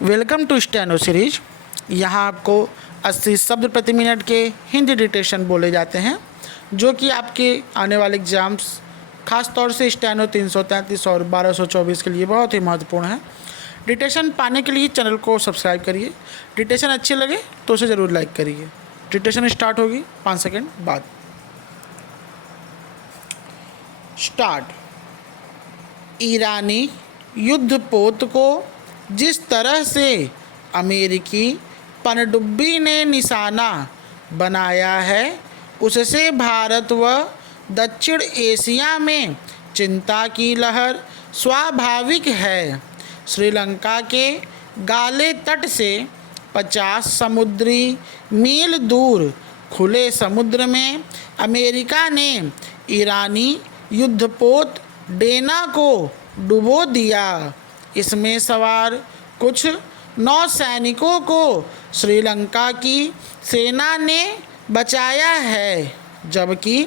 Welcome to steno series. यहाँ आपको 80 शब्द प्रति मिनट के हिंदी डिक्टेशन बोले जाते हैं, जो कि आपके आने वाले एग्जाम्स खास तौर से स्टेनो 333 और 1224 के लिए बहुत ही महत्वपूर्ण है। डिक्टेशन पाने के लिए चैनल को सब्सक्राइब करिए। डिक्टेशन अच्छी लगे तो उसे ज़रूर लाइक करिए। डिक्टेशन स्टार्ट होगी 5 सेकंड बाद। स्टार्ट। ईरानी युद्धपोत को जिस तरह से अमेरिकी पनडुब्बी ने निशाना बनाया है, उससे भारत व दक्षिण एशिया में चिंता की लहर स्वाभाविक है। श्रीलंका के गाले तट से 50 समुद्री मील दूर खुले समुद्र में अमेरिका ने ईरानी युद्धपोत डेना को डुबो दिया। इसमें सवार कुछ नौसैनिकों को श्रीलंका की सेना ने बचाया है, जबकि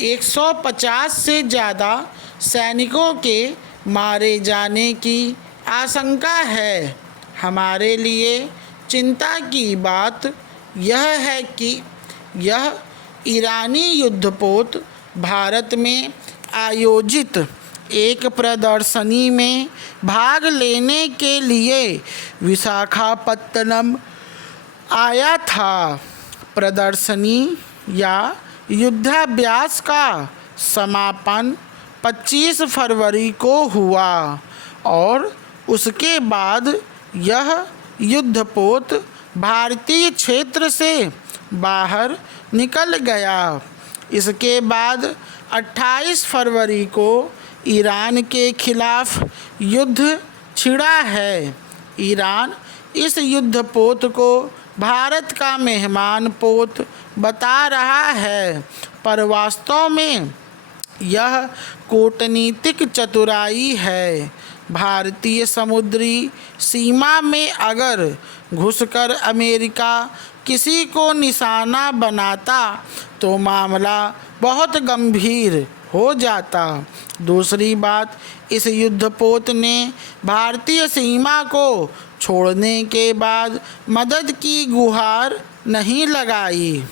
150 से ज़्यादा सैनिकों के मारे जाने की आशंका है। हमारे लिए चिंता की बात यह है कि यह ईरानी युद्धपोत भारत में आयोजित एक प्रदर्शनी में भाग लेने के लिए विशाखापत्तनम आया था। प्रदर्शनी या युद्धाभ्यास का समापन 25 फरवरी को हुआ और उसके बाद यह युद्धपोत भारतीय क्षेत्र से बाहर निकल गया। इसके बाद 28 फरवरी को ईरान के खिलाफ युद्ध छिड़ा है। ईरान इस युद्धपोत को भारत का मेहमान पोत बता रहा है, पर वास्तव में यह कूटनीतिक चतुराई है। भारतीय समुद्री सीमा में अगर घुसकर अमेरिका किसी को निशाना बनाता तो मामला बहुत गंभीर हो जाता। दूसरी बात, इस युद्धपोत ने भारतीय सीमा को छोड़ने के बाद मदद की गुहार नहीं लगाई।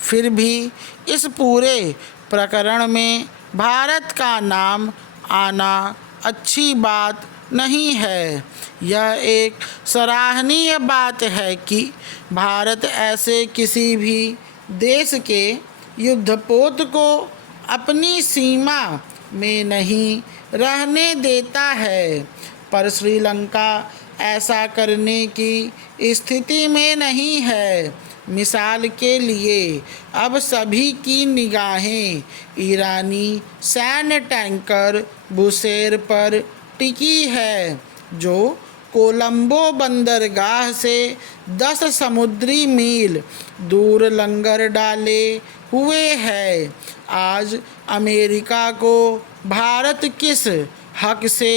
फिर भी इस पूरे प्रकरण में भारत का नाम आना अच्छी बात नहीं है। यह एक सराहनीय बात है कि भारत ऐसे किसी भी देश के युद्धपोत को अपनी सीमा में नहीं रहने देता है, पर श्रीलंका ऐसा करने की स्थिति में नहीं है। मिसाल के लिए, अब सभी की निगाहें ईरानी सैन्य टैंकर बुशेर पर टिकी है, जो कोलंबो बंदरगाह से 10 समुद्री मील दूर लंगर डाले हुए है। आज अमेरिका को भारत किस हक से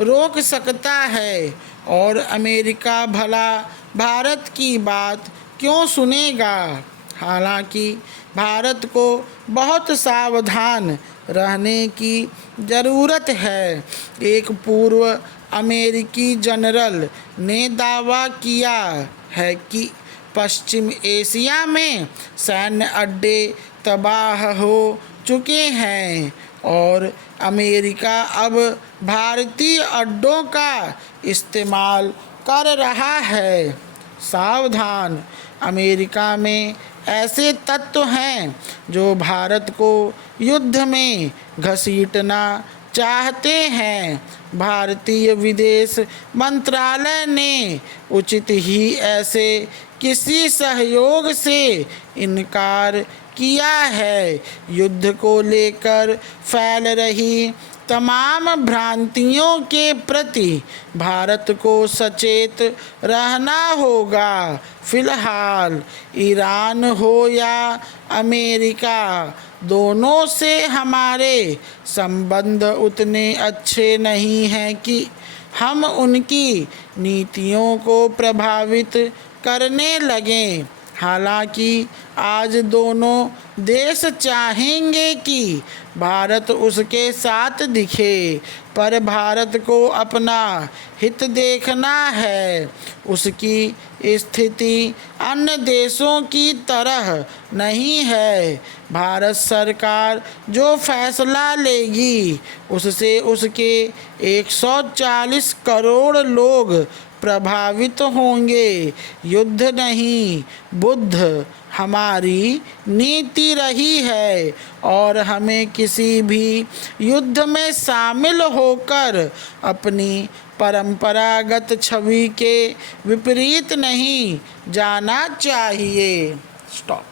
रोक सकता है, और अमेरिका भला भारत की बात क्यों सुनेगा? हालांकि भारत को बहुत सावधान रहने की ज़रूरत है। एक पूर्व अमेरिकी जनरल ने दावा किया है कि पश्चिम एशिया में सैन्य अड्डे तबाह हो चुके हैं और अमेरिका अब भारतीय अड्डों का इस्तेमाल कर रहा है। सावधान, अमेरिका में ऐसे तत्व हैं जो भारत को युद्ध में घसीटना चाहते हैं। भारतीय विदेश मंत्रालय ने उचित ही ऐसे किसी सहयोग से इनकार किया है। युद्ध को लेकर फैल रही तमाम भ्रांतियों के प्रति भारत को सचेत रहना होगा। फिलहाल ईरान हो या अमेरिका, दोनों से हमारे संबंध उतने अच्छे नहीं हैं कि हम उनकी नीतियों को प्रभावित करने लगें। हालांकि आज दोनों देश चाहेंगे कि भारत उसके साथ दिखे, पर भारत को अपना हित देखना है। उसकी स्थिति अन्य देशों की तरह नहीं है। भारत सरकार जो फैसला लेगी उससे उसके 140 करोड़ लोग प्रभावित होंगे। युद्ध नहीं, बुद्ध हमारी नीति रही है और हमें किसी भी युद्ध में शामिल होकर अपनी परंपरागत छवि के विपरीत नहीं जाना चाहिए। स्टॉप।